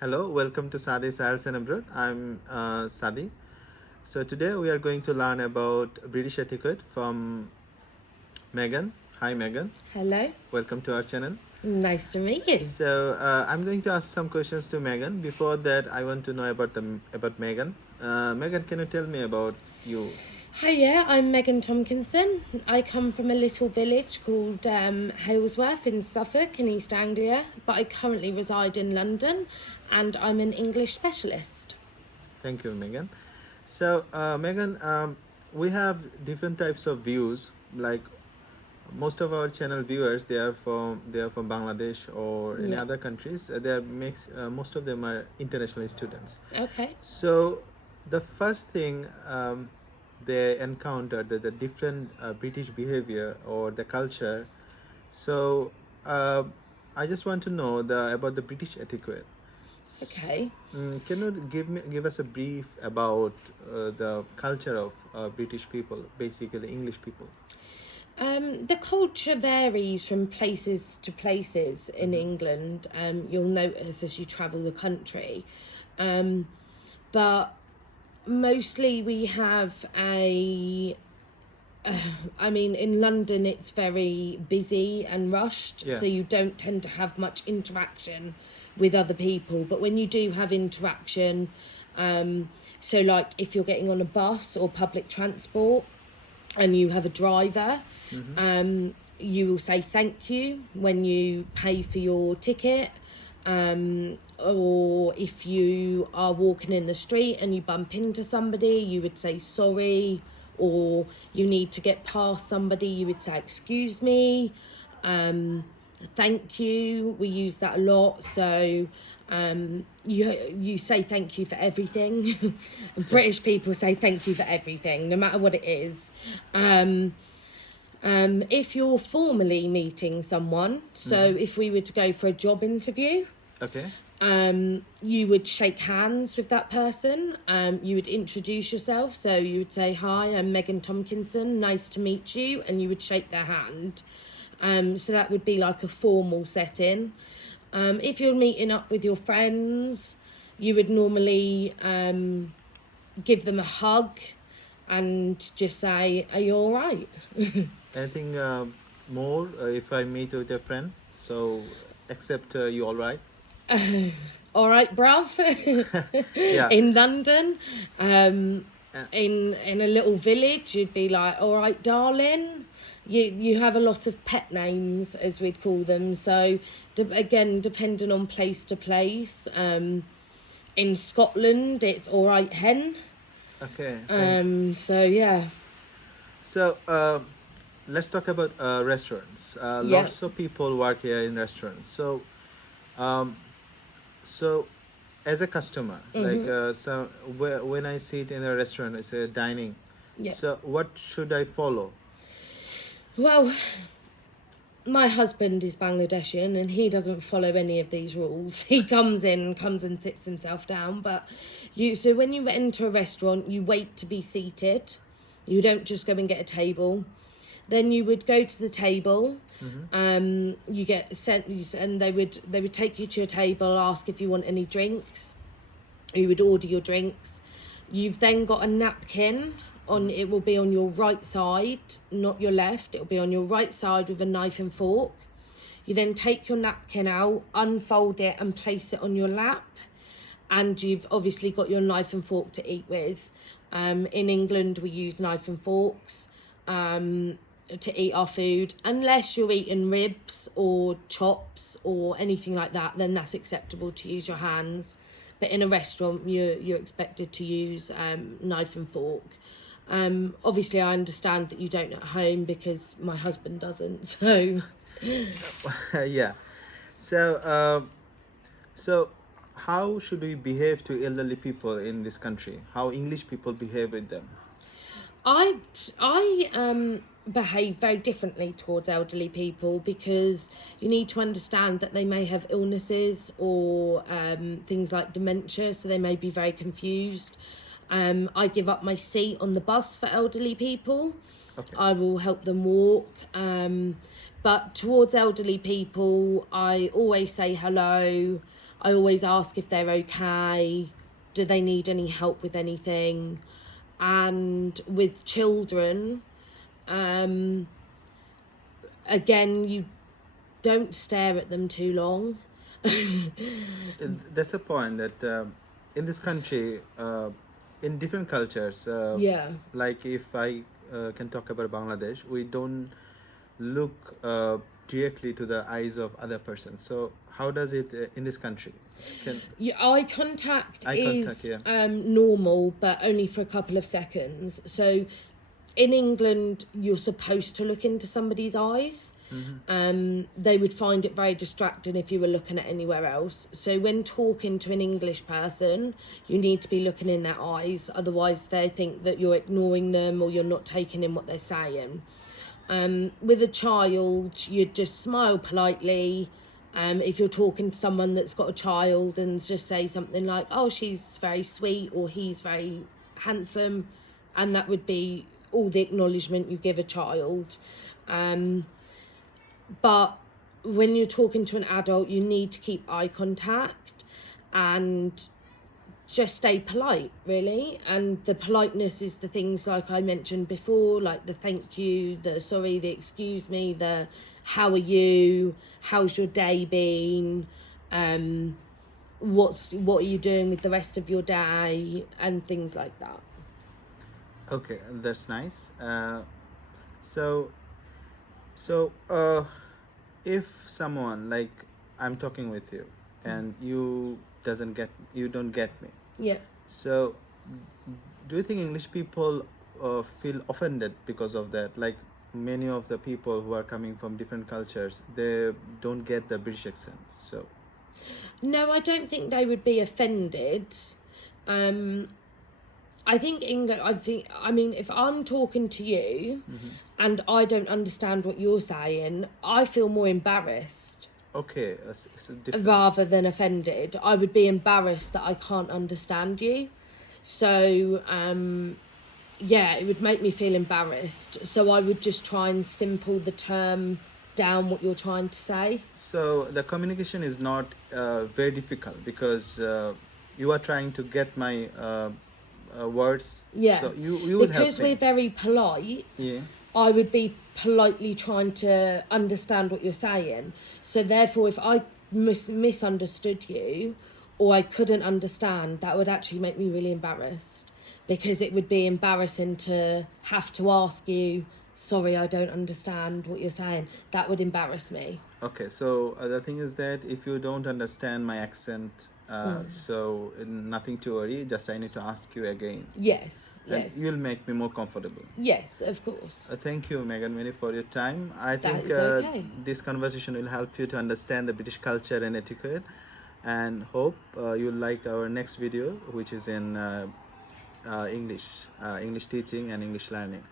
Hello, welcome to Sadi Science and Abroad. I'm Sadi. So today we are going to learn about British etiquette from Megan. Hi, Megan. Hello, Welcome to our channel. nice to meet you. So I'm going to ask some questions to Megan. Before that, I want to know about Megan. Megan, can you tell me about you? Hiya, I'm Megan Tomkinson. I come from a little village called Halesworth in Suffolk in East Anglia, but I currently reside in London and I'm an English specialist. Thank you, Megan. So Megan, we have different types of views. Like most of our channel viewers, they are from Bangladesh or any Yeah, other countries. They are mix. Most of them are international students. okay. So the first thing they encounter the different British behavior or the culture. So uh, I just want to know about the British etiquette. S- Okay. Can you give us a brief about the culture of British people, basically English people? The culture varies from places to places in Mm-hmm. England. You'll notice as you travel the country. Um, but mostly we have in London, it's very busy and rushed, Yeah. so you don't tend to have much interaction with other people. But when you do have interaction, so like if you're getting on a bus or public transport and you have a driver, Mm-hmm. you will say thank you when you pay for your ticket. Or if you are walking in the street and you bump into somebody, you would say sorry. Or you need to get past somebody, you would say excuse me. Thank you, we use that a lot. So you say thank you for everything. British people say thank you for everything, no matter what it is. If you're formally meeting someone, so Mm-hmm. if we were to go for a job interview, Okay. you would shake hands with that person. You would introduce yourself. So you would say, "Hi, I'm Megan Tomkinson. Nice to meet you," and you would shake their hand. So that would be like a formal setting. If you're meeting up with your friends, you would normally give them a hug and just say, "Are you all right?" Anything more if I meet with a friend? So except you, all right? All right, bruv. Yeah. In London, um, Uh, in a little village, you'd be like, "All right, darling." You have a lot of pet names, as we'd call them. So, again, depending on place to place. In Scotland, it's "All right, hen." okay. Thank. So yeah, So let's talk about restaurants. yeah. Lots of people work here in restaurants. Um, so as a customer, like when I sit in a restaurant, it's a dining. Yeah. So what should I follow? Well, my husband is Bangladeshian and he doesn't follow any of these rules. He comes and sits himself down. But so when you enter a restaurant, you wait to be seated. You don't just go and get a table. Then you would go to the table. Mm-hmm. You get sent, and they would take you to your table, ask if you want any drinks. You would order your drinks. You've then got a napkin on. Mm-hmm. It will be on your right side, not your left. It will be on your right side with a knife and fork. You then take your napkin out, unfold it, and place it on your lap. And you've obviously got your knife and fork to eat with. In England, we use knife and forks to eat our food. Unless you're eating ribs or chops or anything like that, then that's acceptable to use your hands. But in a restaurant, you're expected to use knife and fork. Obviously, I understand that you don't at home because my husband doesn't. So Yeah. So so how should we behave to elderly people in this country? How English people behave with them? I I behave very differently towards elderly people because you need to understand that they may have illnesses or things like dementia, so they may be very confused. I give up my seat on the bus for elderly people. Okay. I will help them walk. But towards elderly people, I always say hello. I always ask if they're okay, do they need any help with anything. And with children, again, you don't stare at them too long. That's a point that in this country, in different cultures, Yeah. like if I can talk about Bangladesh, we don't look directly to the eyes of other persons. So how does it in this country? Can Eye contact eye contact? is Yeah. normal, but only for a couple of seconds. So in England, you're supposed to look into somebody's eyes. They would find it very distracting if you were looking at anywhere else. So when talking to an English person, you need to be looking in their eyes. Otherwise, they think that you're ignoring them or you're not taking in what they're saying. With a child, you'd just smile politely. If you're talking to someone that's got a child, and just say something like, oh, she's very sweet, or he's very handsome, and that would be all the acknowledgement you give a child. But when you're talking to an adult, you need to keep eye contact and just stay polite, really. And the politeness is the things like I mentioned before, like the thank you, the sorry, the excuse me, the how are you, how's your day been, what are you doing with the rest of your day, and things like that. Okay, that's nice. So so if someone like I'm talking with you and you don't get me. Yeah. So do you think English people feel offended because of that? Like many of the people who are coming from different cultures, they don't get the British accent. So No, I don't think they would be offended. I think England. I mean, if I'm talking to you and I don't understand what you're saying, I feel more embarrassed okay, it's a different. rather than offended. I would be embarrassed that I can't understand you. So, yeah, it would make me feel embarrassed. So I would just try and simple the term down what you're trying to say. So the communication is not very difficult because you are trying to get my words. Yeah. So you will help Because me. we're very polite, Yeah. I would be politely trying to understand what you're saying. So therefore, if I misunderstood you or I couldn't understand, that would actually make me really embarrassed, because it would be embarrassing to have to ask you, sorry, I don't understand what you're saying. That would embarrass me. Okay. So the thing is that if you don't understand my accent, so nothing to worry. Just I need to ask you again, Yes, and yes. you'll make me more comfortable. Yes, of course. Thank you, Megan, Many, for your time. I That think is okay. this conversation will help you to understand the British culture and etiquette, and hope you'll like our next video, which is in English teaching and English learning.